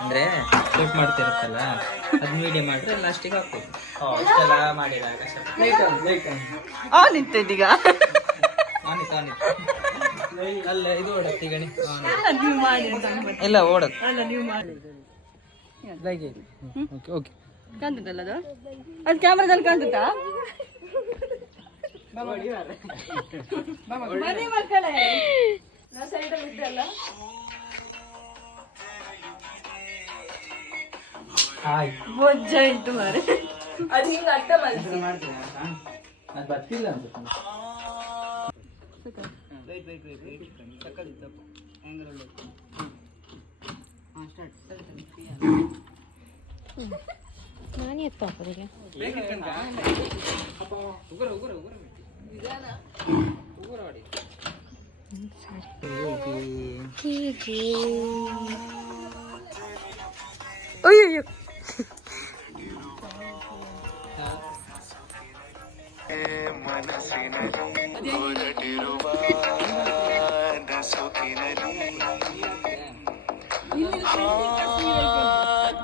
ಅಂದ್ರೆ ಶೂಟ್ ಮಾಡ್ತಿರುತ್ತಲ್ಲ ಅದನ್ನ ವಿಡಿಯೋ ಮಾಡಿದ್ರೆ ಲಾಸ್ಟಿಗೆ ಹಾಕ್ಬೋದು. ಇಷ್ಟೆಲ್ಲ ಮಾಡಿದಾಗ ನಿಂತಿದ್ದೀಗ ಅಲ್ಲ ಇದು ಓಡತ್ತೆ ಗಣಿ ನೀವು ಮಾಡಿ ಅಂತ ಇಲ್ಲ ಓಡತ್ತೆ ಅಲ್ಲ ನೀವು ಮಾಡಿ ಓಕೆ ಓಕೆ ಕಾಣ್ತದಲ್ಲ ಅದು ಕ್ಯಾಮ್ರಾದಲ್ಲಿ ಕಾಣ್ತದಾ ಬನ್ನಿ ಮಕ್ಕಳೇ ನಾ ಸೈಡಲ್ಲಿ ಇದ್ದಲ್ಲ ಬೊಜ್ಜ ಇತ್ತು ಮಾರೆ ಅದು ಹಿಂಗೆ ಅರ್ಥ ಮಾಡ್ತೀನಿ ಅದು ಬರ್ತಿಲ್ಲ ಅನ್ಸುತ್ತೆ. ನಾನು ಎತ್ತ ಹಾಕೋದಿಲ್ಲ ಅಯ್ಯೋ ಹೊರಟಿರುವ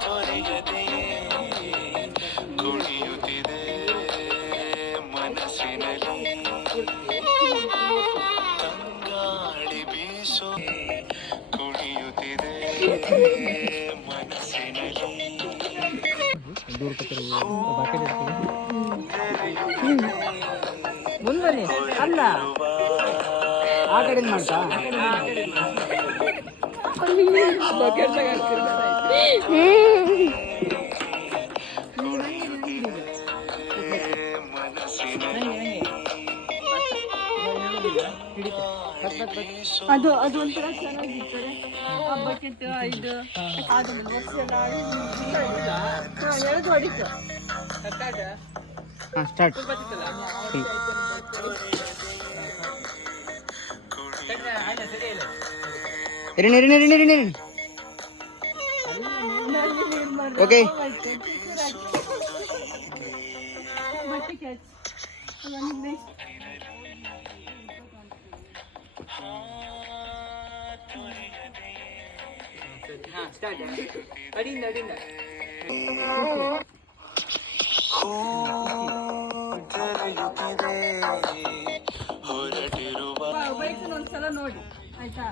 ತೊರೆಯದೆ ಕುಣಿಯುತ್ತಿದೆ ಮನಸ್ಸಿನಲ್ಲಿ ತಂಗಾಳಿ ಬೀಸೋ ಕುಣಿಯುತ್ತಿದೆ ಮನಸ್ಸಿನಲ್ಲಿ ಮುಂದೆ ಅಲ್ಲ ಆ ಕಡೆ ಮಾಡ್ತಾ ಅದು ಅದು ಒಂಥರ ಚೆನ್ನಾಗಿರ್ತಾರೆ ಆ ಬಕೆಟ್ ಇದು ಅದು ಎಳೆದು ಹೊಡಿತು ಸ್ಟಾರ್ಟ್ ಓಕೆ ಹೊರಟಿರುವ ಒಂದ್ಸಲ ನೋಡಿ ಆಯ್ತಾ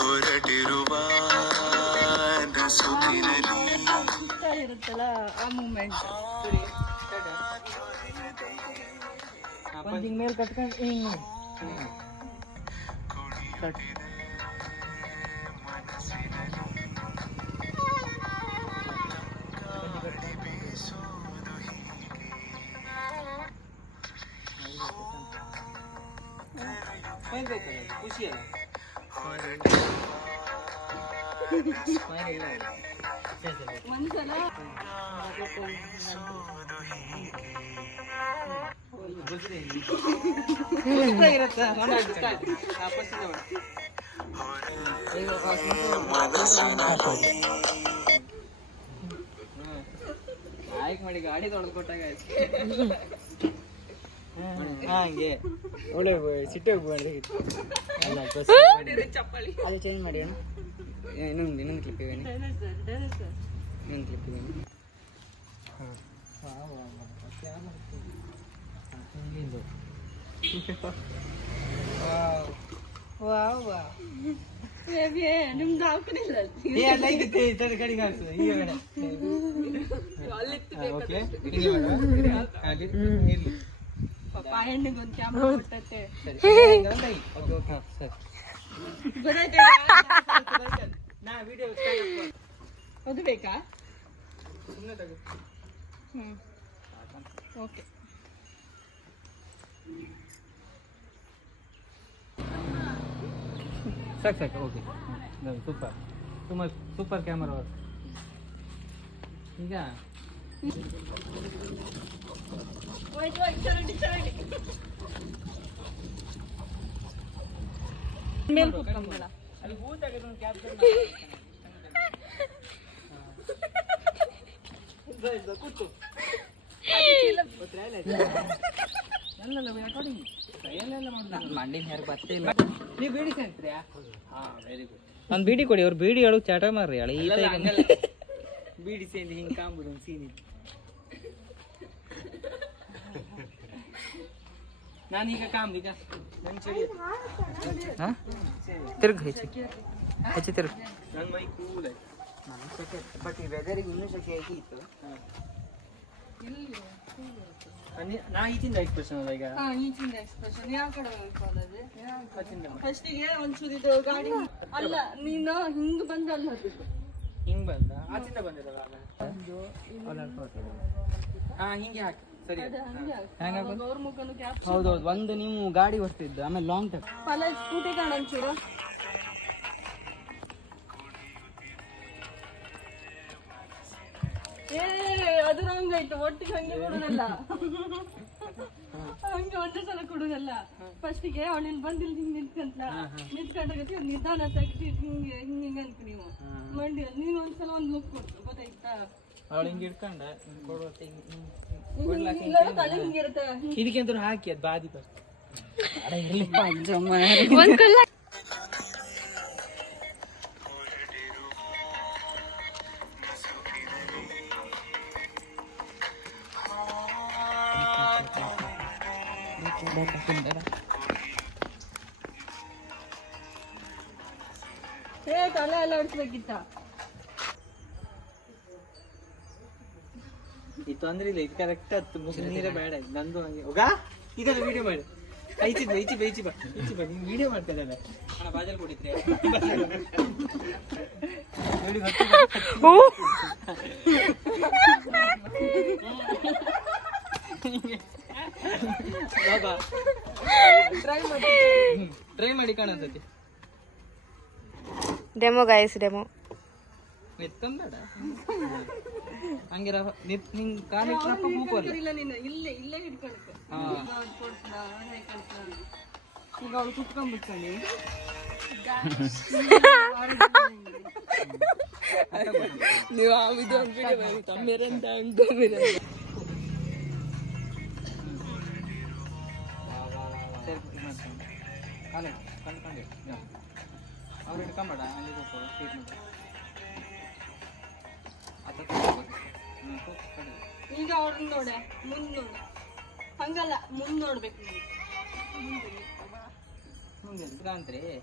ಹೊರಟಿರುವ ನಸುಕಿನಲ್ಲಿ ಇಷ್ಟ ಇರುತ್ತಲ್ಲ ಆ ಮೂಮೆಂಟ್ ಹಿಂಗ್ ಮೇಲೆ ಕಟ್ಕೊಂಡು ಹಿಂಗ್ ಖುಷಿ ಅಲ್ಲ ಒಂದ್ಸಲ ಆಯ್ಕೆ ಮಾಡಿ ಗಾಡಿ ತೊಳೆದು ಕೊಟ್ಟಾಗ ಹಂಗೆ ಒಳ್ಳೆ ಸಿಟ್ಟೆ ಅದು ಚೇಂಜ್ ಮಾಡಿ ಅಣ್ಣ ಇನ್ನೊಂದು ಕ್ಲಿಪ್ ಇವೇನೆ ಇನ್ನೊಂದು ಕ್ಲಿಪ್ ಇವೇನೆ ನಿಮ್ದು ಹಾಕಲಿಲ್ಲ ಹೆಣ್ಣಿಗೆ ಒಂದು ಕ್ಯಾಮ್ರಾ ಕೊಟ್ಟತ್ತೆ ಅದು ಬೇಕಾ ಓಕೆ ಸಾಕು okay super super camera work ಈಗ ಮೇಲೆ ಕೂತ್ಕೊಂಡ್ಬಿಡ ಅಲ್ಲಿ ಹೂ ತೆಗೆದು ಕ್ಯಾಪ್ಚರ್ ಕೂತು ಎಲ್ಲ ರೆಕಾರ್ಡಿಂಗ್ ಎಲ್ಲ ಮಾಡಿದ ಮಂಡಿನ ಯಾರು ಬರ್ತಿಲ್ಲ ನೀವು ಬೀಡಿ ಸೇರ್ತೀರಾ? ಒಂದು ಬೀಡಿ ಕೊಡಿ, ಅವ್ರು ಬೀಡಿ ಹೇಳು ಚಾಟ ಮಾರ್ರಿ ಅಳಿ ಈ ಬೀಡಿ ಸೇರಿ ಹಿಂಗೆ ಕಾಂಬಿಡು ಒಂದು ಸೀನಿ. ನಾನೀಗ ಕಾಂಬಿಗ ನನ್ನ ಚಳಿ ಹಾಂ ತಿರುಗು ಹೆಚ್ಚು ತಿರುಗು. ನನ್ನ ಮೈ ಕೂಲ್ ಆಯ್ತು. ಬಟ್ ಈ ವೆದರಿಗೆ ಇನ್ನೂ ಶೆಕೆ ಆಯ್ತು. ನಾ ಈಚಿಂದ ಎಕ್ಸ್ಪ್ರೆಷನ್ ಅಲ್ಲ ಈಗ. ಈಚಿಂದ ಎಕ್ಸ್ಪ್ರೆಷನ್ ಯಾವ ಕಡೆ ಫಸ್ಟಿಗೆ ಒಂಚೂರು ಇದು ಗಾಡಿ ಅಲ್ಲ, ನೀನು ಹಿಂಗ್ ಬಂದು ಅಲ್ಲಿ ಹತ್ತಿದ್ದು. ಹಿಂಗ್ ಬಂದ ಆಚಿಂದ ಬಂದಿರಲ್ಲ. ಹಾ ಹಿಂಗೆ ಹಾಕಿ ಸರಿ. ಅವ್ರ ಮುಖನು ಕ್ಯಾಪ್. ಹೌದೌದು, ಒಂದು ನೀವು ಗಾಡಿ ಓಡಿಸ್ತಿದ್ದು, ಆಮೇಲೆ ಲಾಂಗ್ ಟೈಪ್ ಪಲ ಸ್ಕೂಟಿ ಕಾಣ ಒಂಚೂರು. ಅದು ರಾಂಗ್ ಆಯ್ತು. ಒಟ್ಟಿಗೆ ಹಂಗೆ ಕೊಡುದಲ್ಲ, ಹಂಗೆ ಒಂದೇ ಸಲ ಕೊಡುದಲ್ಲ. ಫಸ್ಟಿಗೆ ಅವಳಿಲ್ಲಿ ಬಂದಿಲ್ಲ ಹಿಂಗೆ ನಿಂತ್ಕೊಂಡಾಗತ್ತೆ ನಿಧಾನ ತೆಗ್ದು ಹಿಂಗೆ ಹಿಂಗೆ ಅಂತ ನೀವು ಮಂಡಿ ನೀನು ಒಂದ್ಸಲ ಒಂದು ಲುಕ್ ಕೊಡ್ತು ಗೊತ್ತಾಯ್ತಾ. ಅವಳು ಹಿಂಗೆ ಇಟ್ಕೊಂಡ ತಲೆ ಹಿಂಗಿರುತ್ತೆ. ಇದಕ್ಕೆಂತ ಹಾಕಿ ಅದು ಬಾದಿ ಬರ್ತದೆ. ತಲೆ ಎಲ್ಲ ಹೊಡಿಸ್ಬೇಕಿತ್ತ. ಈ ತೊಂದ್ರೆ ಇಲ್ಲ, ಇದು ಕರೆಕ್ಟ್ ಹತ್ತು ಮುಗಿದ ನೀರೇ ಬೇಡ. ನಂದು ಹಂಗೆ ಹೋಗ ಇದೆಲ್ಲ ವಿಡಿಯೋ ಮಾಡಿ ಈಚಿ ಬಾ ನೀನು ವಿಡಿಯೋ ಮಾಡ್ತಾ ಇದ್ದಲ್ಲ ಅಣ್ಣ. ಬಾಜಲ್ ಕೊಡಿದ್ರಿ ಟ್ರೈ ಮಾಡಿ ಕಾಣಂತತಿ. ಡೆಮೋ ಗೈಸ್, ಡೆಮೋ ನಿತ್ಕೊಂಬೇಡ ಹಂಗೆ ನಿಂಗೆ ಕಾಲಿಟ್ರಪ್ಪ ಮೂಕೋಲ್ಲ. ಇಲ್ಲ ನೀನು ಇಲ್ಲೇ ಇಲ್ಲೇ ಹಿಡ್ಕೊಳುತ್ತೆ. ಈಗ ಅವಳು ಕುತ್ಕೊಂಡ್ಬಿಡ್ತಾಳೆ. ನೀವು ಇದು ತಮ್ಮಿರಂತ ಅಂಗಮಿರಂತ ಕಾಲ ಕಂಡ್ಕೊಂಡು ಅವ್ರು ಹಿಡ್ಕೊಂಬೇಡ, ಅಲ್ಲಿ ಹೋಗ್ಬೋದು ಸೀಟ್ ಮಾಡಿ. ಈಗ ಅವ್ರನ್ನ ನೋಡ ಮುಂದ್ ನೋಡ, ಹಂಗಲ್ಲ ಮುಂದ್ ನೋಡ್ಬೇಕು ನೀನು.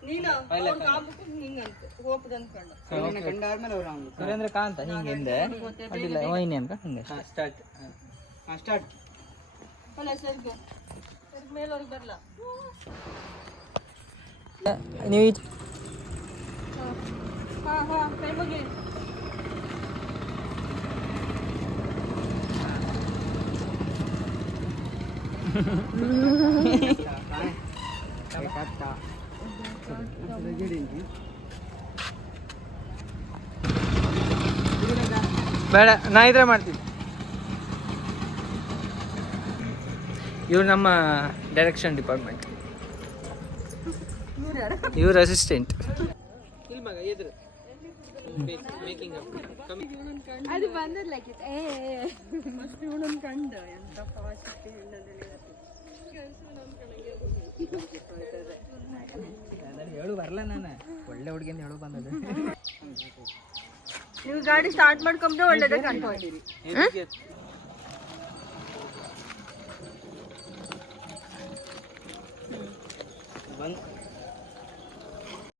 ಹಿಂಗಂತ ಹೋಗ್ತದ ಅನ್ಕೊಂಡು ಕಂಡಾದ್ಮೇಲೆ ಅವ್ರು ಹಂಗೆ ಸುರೇಂದ್ರ ಕಾಂತ ಹಿಂಗೆ ಹಿಂದೆ ಅಡ್ಡಿಲ್ಲ ವೈನಿ ಅನ್ಕ ಹಿಂಗೆ ಸ್ಟಾರ್ಟ್ ಸ್ಟಾರ್ಟ್. ಅಲ್ಲ ಸರ್ಗೆ ಮೇಲವ್ರಿಗೆ ಬರಲ್ಲ. ನೀವು ಹಾ ಕೈ ಮುಗಿ. ಬೇಡ, ನಾ ಇದ್ರೆ ಮಾಡ್ತೀನಿ. ಇವ್ರು ನಮ್ಮ ಡೈರೆಕ್ಷನ್ ಡಿಪಾರ್ಟ್ಮೆಂಟ್, ಇವ್ರ ಅಸಿಸ್ಟೆಂಟ್. ಇಲ್ಲಿ ಮಗ ಎದುರು ಮೇಕಿಂಗ್ ಅದು ಬಂದಲ್ಲ ಫಸ್ಟ್ ಇವಳನ್ನು ಕಂಡು ಎಂತ ಫಾಸ್ಟ್ ಹೇಳು ಬರಲ್ಲ, ನಾನು ಒಳ್ಳೆ ಹುಡುಗಿಂದ ಹೇಳು ಬಂದದ್ದು. ನೀವು ಗಾಡಿ ಸ್ಟಾರ್ಟ್ ಮಾಡ್ಕೊಂಡ್ರೆ ಒಳ್ಳೇದೇ ಕಾಣ್ತೀವಿ.